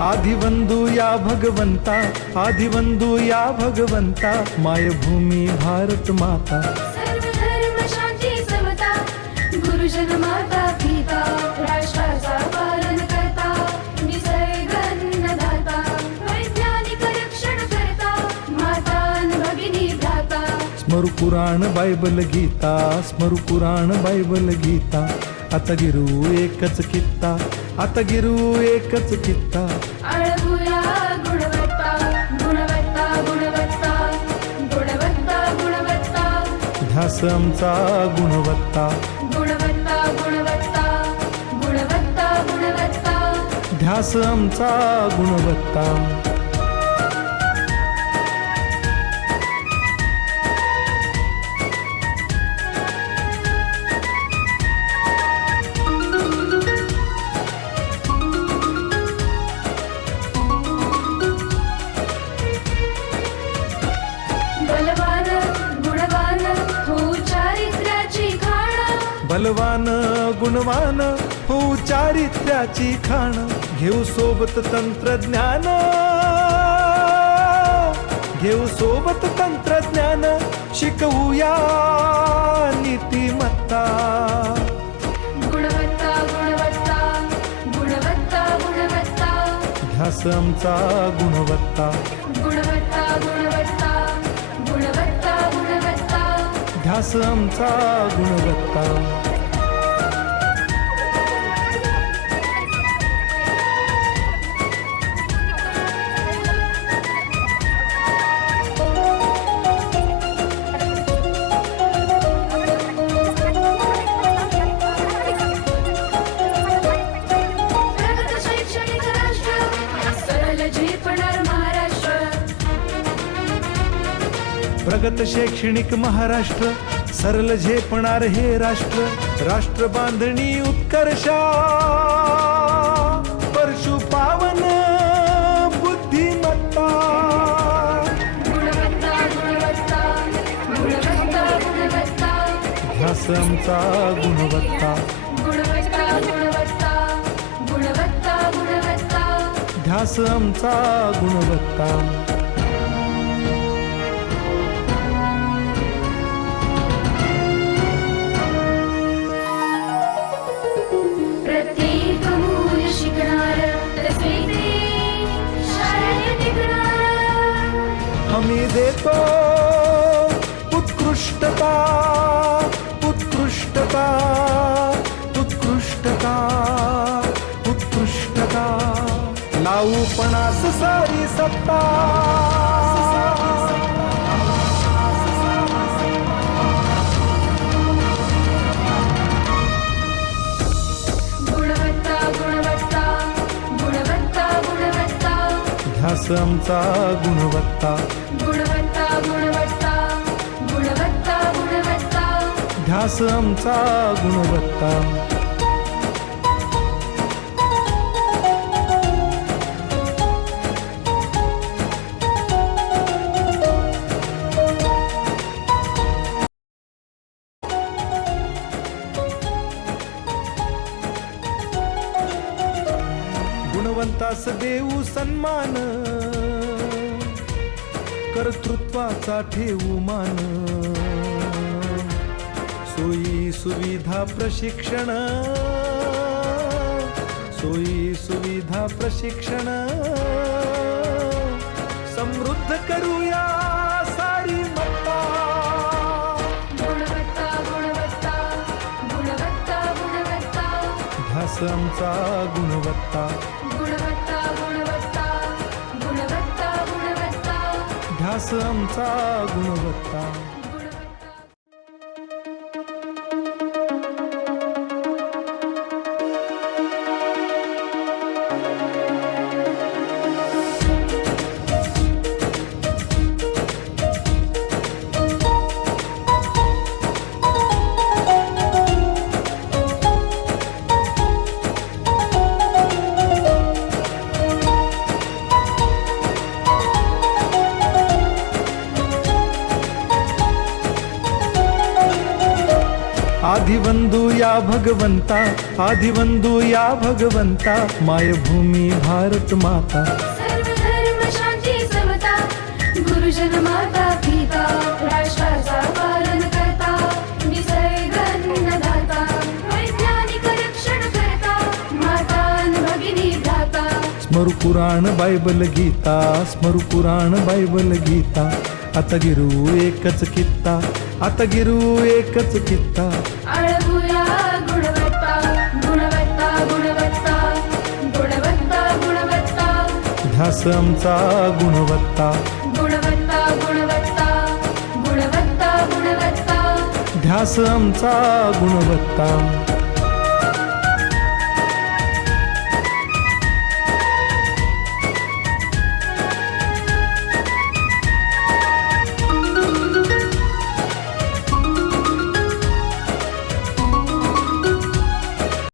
आदिवंदू या भगवंता, आदिवंदू या भगवंता, मायभूमी भारत माता. सर्व धर्म शांती समता, गुरुजन माता पिता, राष्ट्राचा पालन करता, निसर्ग अन्नदाता, वैज्ञानिक रक्षण करता, माता अन भगिनी भ्राता. स्मरू पुराण बायबल गीता, स्मरू पुराण बायबल गीता. आता गिरू एकच कित्ता, आता गिरू एकच कित्ता. अळभुया गुणवत्ता, गुणवत्ता, गुणवत्ता, गुणवत्ता, गुणवत्ता. ध्यास आमचा गुणवत्ता, गुणवत्ता, गुणवत्ता, गुणवत्ता, गुणवत्ता. ध्यास आमचा गुणवत्ता. बलवान गुणवान हो चारित्र्याची खाण. बलवान गुणवान हो चारित्र्याची खाण. घेऊ सोबत तंत्रज्ञान, घेऊ सोबत तंत्रज्ञान. शिकवूया नीतिमत्ता. गुणवत्ता, गुणवत्ता, गुणवत्ता, गुणवत्ता. ध्यास आमचा गुणवत्ता, गुणवत्ता, गुणवत्ता, गुणवत्ता, गुणवत्ता. ध्यास आमचा गुणवत्ता. प्रगत शैक्षणिक राष्ट्र, सरळ झेपणार महाराष्ट्र. प्रगत शैक्षणिक महाराष्ट्र, सरल झेपणार हे राष्ट्र. राष्ट्र बांधणी उत्कर्षा, परशु पावन बुद्धिमत्ता. गुणवत्ता, गुणवत्ता, गुणवत्ता, गुणवत्ता. ध्यास आमचा गुणवत्ता, गुणवत्ता, गुणवत्ता, गुणवत्ता, गुणवत्ता. ध्यास आमचा गुणवत्ता. प्रत्येक मूल शिकणार, तसे ते शाळेत टिकणार. हमी देतो उत्कृष्टता, उत्कृष्टता, उत्कृष्टता, उत्कृष्टता. लावू पणास सारी सत्ता. गुणवत्ता, गुणवत्ता, गुणवत्ता, गुणवत्ता. ध्यास आमचा गुणवत्ता, गुणवत्ता, गुणवत्ता, गुणवत्ता, गुणवत्ता. ध्यास आमचा गुणवत्ता. गुणवंतास देऊ सन्मान, कर्तृत्वाचा ठेवू मान. सोयी सुविधा प्रशिक्षण, सोयी सुविधा प्रशिक्षण. समृद्ध करूया सारी मत्ता. गुणवत्ता, गुणवत्ता, गुणवत्ता, गुणवत्ता. ध्यास आमचा गुणवत्ता, गुणवत्ता, गुणवत्ता, गुणवत्ता, गुणवत्ता. ध्यास आमचा गुणवत्ता. आदिवंदू या भगवंता, आदिवंदू या भगवंता, मायभूमी भारत माता. सर्व धर्म शांती समता, गुरुजन माता पिता, राष्ट्राचा पालन करता, निसर्ग अन्नदाता, वैज्ञानिक रक्षण करता, माता अन भगिनी भ्राता. स्मरू पुराण बायबल गीता, स्मरू पुराण बायबल गीता. आता गिरू एकच कित्ता, आता गिरू एकच कित्ता. आळवूया गुणवत्ता, गुणवत्ता, गुणवत्ता, गुणवत्ता, गुणवत्ता, ध्यास आमचा गुणवत्ता, गुणवत्ता, गुणवत्ता, गुणवत्ता, गुणवत्ता. ध्यास आमचा गुणवत्ता.